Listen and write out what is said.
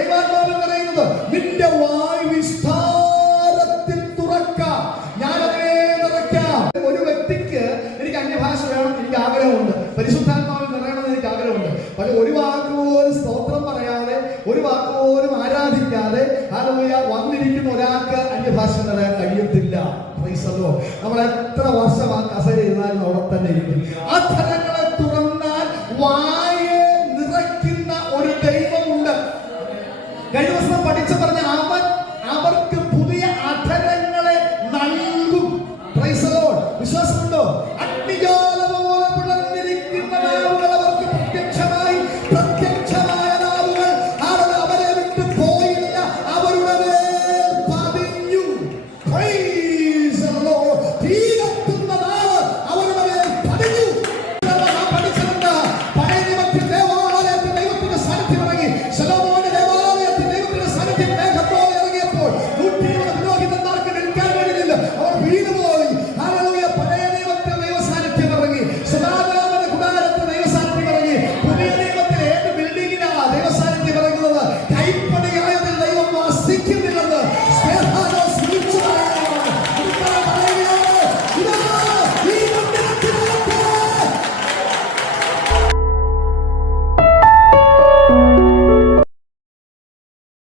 ദൈവാത്മാവ് പറയുന്നത് നിന്റെ വായു വിസ്താരത്തിൽ തുറക്കാം. ഞാനതിനെ നിറയ്ക്കാം ഒരു വ്യക്തിക്ക് എനിക്ക് അന്യഭാഷ വേണം എനിക്ക് ആഗ്രഹമുണ്ട്. പരിശുദ്ധാത്മാവിൽ നിറയണമെന്ന് എനിക്ക് ആഗ്രഹമുണ്ട്. പക്ഷെ ഒരു വാക്ക് പോലും സ്തോത്രം പറയാതെ ഒരു വാക്ക് പോലും ആരാധിക്കാതെ ആലോയ വന്നിരിക്കുന്ന ഒരാൾക്ക് അന്യഭാഷ നിറയാൻ കഴിയത്തില്ല. നമ്മൾ എത്ര വർഷം ആ കസേരയിരുന്നാലും അവിടെ തന്നെ ഇരിക്കും. ആ കഴിഞ്ഞ ദിവസം പഠിച്ചു പറഞ്ഞ Thank you.